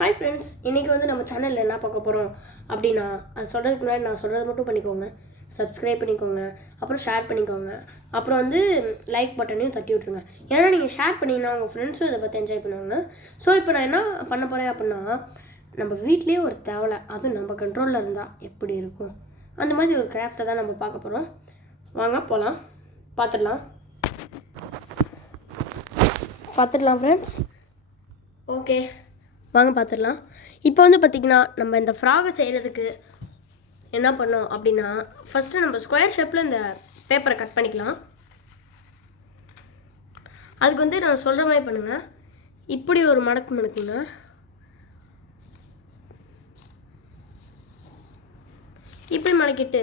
Hi friends, இன்றைக்கி வந்து நம்ம சேனலில் என்ன பார்க்க போகிறோம் அப்படின்னா, அது சொல்கிறதுக்கு முன்னாடி நான் சொல்கிறது மட்டும் பண்ணிக்கோங்க. சப்ஸ்கிரைப் பண்ணிக்கோங்க, அப்புறம் ஷேர் பண்ணிக்கோங்க, அப்புறம் வந்து லைக் பட்டனையும் தட்டி விட்ருங்க. ஏன்னா நீங்கள் ஷேர் பண்ணிங்கன்னா உங்கள் ஃப்ரெண்ட்ஸும் இதை பற்றி என்ஜாய் பண்ணுவாங்க. ஸோ இப்போ நான் என்ன பண்ண போகிறேன் அப்படின்னா, நம்ம வீட்லேயே ஒரு தேவலை, அதுவும் நம்ம கண்ட்ரோலில் இருந்தால் எப்படி இருக்கும், அந்த மாதிரி ஒரு கிராஃப்டை தான் நம்ம பார்க்க போகிறோம். வாங்க போகலாம், பார்த்துடலாம் ஃப்ரெண்ட்ஸ். ஓகே, வாங்க பார்த்துடலாம். இப்போ வந்து பார்த்திங்கன்னா, நம்ம இந்த ஃப்ராகை செய்கிறதுக்கு என்ன பண்ணோம் அப்படின்னா, ஃபஸ்ட்டு நம்ம ஸ்கொயர் ஷேப்பில் இந்த பேப்பரை கட் பண்ணிக்கலாம். அதுக்கு வந்து நான் சொல்கிற மாதிரி பண்ணுங்கள். இப்படி ஒரு மடக்குங்க, இப்படி மடக்கிட்டு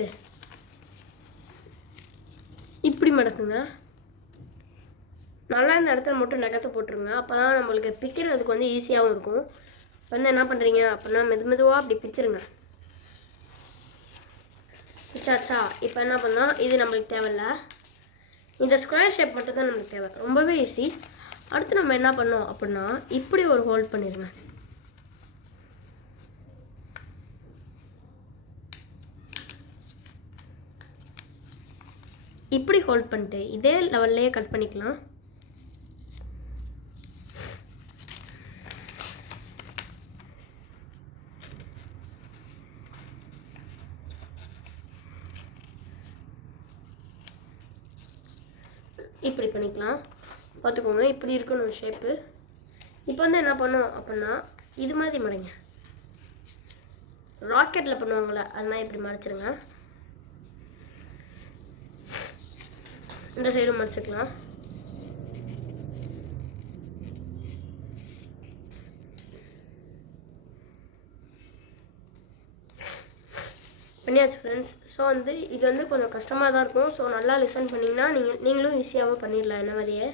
இப்படி மடக்குங்க. நல்லா இந்த இடத்துல மட்டும் நகத்தை போட்டுருங்க. அப்போ தான் நம்மளுக்கு பிக்கிறதுக்கு வந்து ஈஸியாகவும் இருக்கும். வந்து என்ன பண்ணுறீங்க அப்படின்னா, மெதுவாக அப்படி பிச்சிருங்க. பிச்சாச்சா? இப்போ என்ன பண்ணால், இது நம்மளுக்கு தேவையில்லை. இந்த ஸ்கொயர் ஷேப் மட்டும் தான் நம்மளுக்கு தேவை. ரொம்பவே ஈஸி. அடுத்து நம்ம என்ன பண்ணோம் அப்படின்னா, இப்படி ஒரு ஹோல்ட் பண்ணிடுங்க. இப்படி ஹோல்ட் பண்ணிட்டு இதே லெவல்லையே கட் பண்ணிக்கலாம். இப்படி பண்ணிக்கலாம். பார்த்துக்கோங்க, இப்படி இருக்கணும் ஷேப்பு. இப்போ வந்து என்ன பண்ணோம் அப்படின்னா, இது மாதிரி மடைங்க. ராக்கெட்டில் பண்ணுவாங்களே அது மாதிரி இப்படி மறைச்சிருங்க. இந்த சைடும் மறைச்சிக்கலாம். பண்ணியாச்சு ஃப்ரெண்ட்ஸ். ஸோ வந்து இது வந்து கொஞ்சம் கஷ்டமாக தான் இருக்கும். ஸோ நல்லா லிசன் பண்ணிங்கன்னா நீங்களும் ஈஸியாகவும் பண்ணிடலாம். என்ன மாதிரியே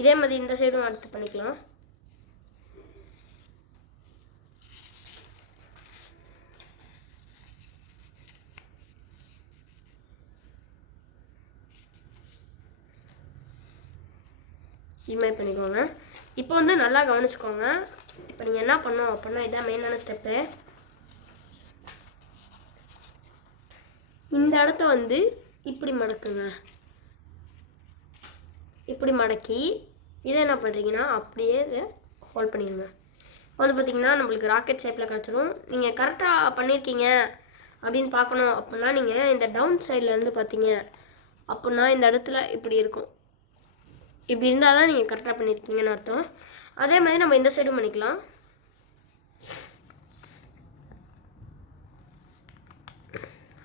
இதே மாதிரி இந்த சைடும் அடுத்து பண்ணிக்கலாம். இது மாதிரி பண்ணிக்கோங்க. இப்போ வந்து நல்லா கவனிச்சுக்கோங்க. இப்போ நீங்கள் என்ன பண்ணோம் அப்படின்னா, இதான் மெயினான ஸ்டெப்பு. இந்த இடத்த வந்து இப்படி மடக்குங்க. இப்படி மடக்கி இதை என்ன பண்ணுறீங்கன்னா, அப்படியே இதை ஹோல்ட் பண்ணிடுங்க. வந்து பார்த்திங்கன்னா நம்மளுக்கு ராக்கெட் ஷேப்பில் கிடச்சிரும். நீங்கள் கரெக்டாக பண்ணியிருக்கீங்க அப்படின்னு பார்க்கணும் அப்படின்னா, நீங்கள் இந்த டவுன் சைட்லேருந்து பார்த்தீங்க அப்படின்னா இந்த இடத்துல இப்படி இருக்கும். இப்படி இருந்தால் தான் நீங்கள் கரெக்டாக பண்ணியிருக்கீங்கன்னு அர்த்தம். அதே மாதிரி நம்ம இந்த சைடும் பண்ணிக்கலாம்.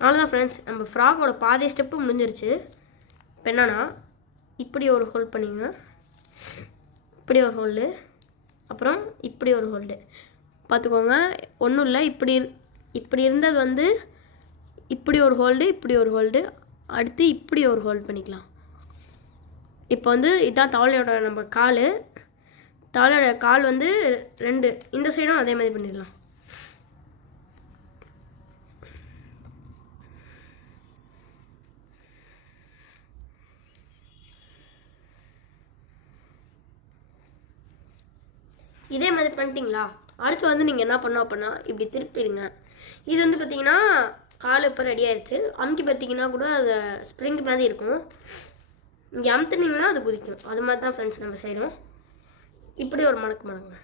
அவ்வளோதான் ஃப்ரெண்ட்ஸ், நம்ம ஃப்ராகோட பாதி ஸ்டெப்பு முடிஞ்சிருச்சு. இப்போ என்னன்னா, இப்படி ஒரு ஹோல்ட் பண்ணிங்க, இப்படி ஒரு ஹோல்டு, அப்புறம் இப்படி ஒரு ஹோல்டு. பார்த்துக்கோங்க, ஒன்றும் இல்லை. இப்படி இருந்தது வந்து இப்படி ஒரு ஹோல்டு, இப்படி ஒரு ஹோல்டு, அடுத்து இப்படி ஒரு ஹோல்ட் பண்ணிக்கலாம். இப்போ வந்து இதுதான் தவளையோட நம்ம கால். தவளையோட கால் வந்து 2, இந்த சைடும் அதே மாதிரி பண்ணிடலாம். இதே மாதிரி பண்ணிட்டீங்களா? அடுத்து வந்து நீங்கள் என்ன பண்ணோம் அப்படின்னா, இப்படி திருப்பிடுங்க. இது வந்து பார்த்திங்கன்னா கால் இப்போ ரெடி ஆயிடுச்சு. அமுக்கி பார்த்திங்கன்னா கூட அது ஸ்ப்ரிங் மாதிரி இருக்கும். இங்கே அமுத்துனீங்கன்னா அது குதிக்கும். அது மாதிரி தான் ஃப்ரெண்ட்ஸ் நம்ம செய்கிறோம். இப்படி ஒரு மடக்குங்க.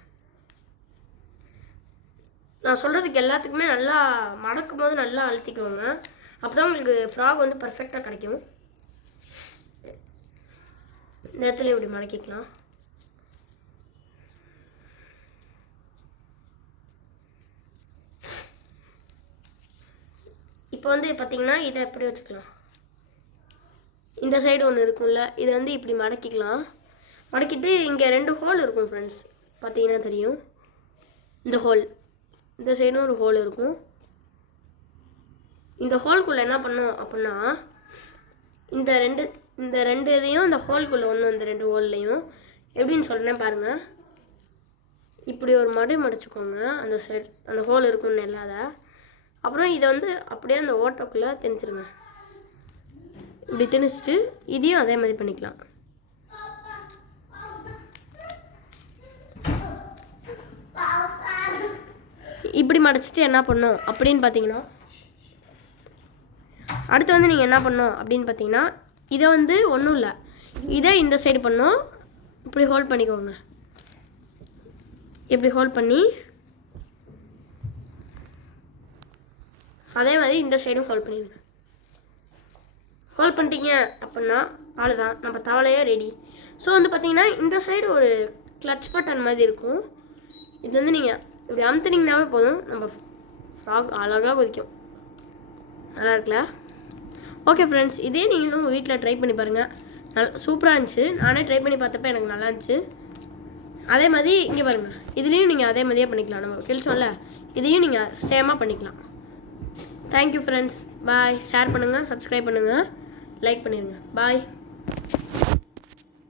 நான் சொல்கிறதுக்கு எல்லாத்துக்குமே நல்லா மடக்கும் போது நல்லா அழுத்திக்குவோங்க. அப்போ தான் உங்களுக்கு ஃப்ராக் வந்து பர்ஃபெக்டாக கிடைக்கும். இந்த இடத்துல இப்படி மடக்கிக்கலாம். இப்போ வந்து பார்த்திங்கன்னா இதை எப்படி வச்சுக்கலாம். இந்த சைடு ஒன்று இருக்கும்ல, இதை வந்து இப்படி மடக்கிக்கலாம். மடக்கிட்டு இங்கே 2 ஹோல் இருக்கும் ஃப்ரெண்ட்ஸ், பார்த்தீங்கன்னா தெரியும். இந்த ஹோல், இந்த சைடும் ஒரு ஹோல் இருக்கும். இந்த ஹோல்குள்ளே என்ன பண்ணோம் அப்படின்னா, இந்த ரெண்டு இதையும் இந்த ஹோல்குள்ளே ஒன்று, இந்த 2 ஹோல்லையும் எப்படின்னு சொல்கிறேன் பாருங்கள். இப்படி ஒரு மடிச்சுக்கோங்க. அந்த சைடு அந்த ஹோல் இருக்குன்னு இல்லாத. அப்புறம் இதை வந்து அப்படியே அந்த ஓட்டக்குள்ளே திணிச்சிருங்க. இப்படி திணிச்சிட்டு இதையும் அதே மாதிரி பண்ணிக்கலாம். இப்படி மடிச்சிட்டு என்ன பண்ணணும் அப்படின்னு பார்த்தீங்கன்னா, அடுத்து வந்து நீங்கள் என்ன பண்ணணும் அப்படின்னு பார்த்தீங்கன்னா, இதை வந்து ஒன்றும் இல்லை, இதை இந்த சைடு பண்ணணும். இப்படி ஹோல்ட் பண்ணிக்கோங்க. இப்படி ஹோல்ட் பண்ணி அதே மாதிரி இந்த சைடும் ஹோல்ட் பண்ணிடுங்க. ஹோல்ட் பண்ணிட்டீங்க அப்படின்னா அவ்வளோதான், நம்ம தவளையே ரெடி. ஸோ வந்து பார்த்தீங்கன்னா இந்த சைடு ஒரு கிளட்ச் பட்டன் மாதிரி இருக்கும். இது வந்து நீங்கள் இப்படி அமுத்துனீங்கன்னாவே போதும், நம்ம ஃப்ராக் அழகாக குதிக்கும். நல்லா இருக்குல்ல? ஓகே ஃப்ரெண்ட்ஸ், இதே நீங்களும் உங்கள் வீட்டில் ட்ரை பண்ணி பாருங்கள். சூப்பராக இருந்துச்சு. நானே ட்ரை பண்ணி பார்த்தப்ப எனக்கு நல்லா இருந்துச்சு. அதே மாதிரி இங்கே பாருங்கள், இதுலேயும் நீங்கள் அதே மாதிரியே பண்ணிக்கலாம். நம்ம கிழிச்சோம்ல, இதையும் நீங்கள் சேமாக பண்ணிக்கலாம். தேங்க்யூ ஃப்ரெண்ட்ஸ், பாய். ஷேர் பண்ணுங்கள், சப்ஸ்கிரைப் பண்ணுங்கள், லைக் பண்ணிடுங்க. பாய்.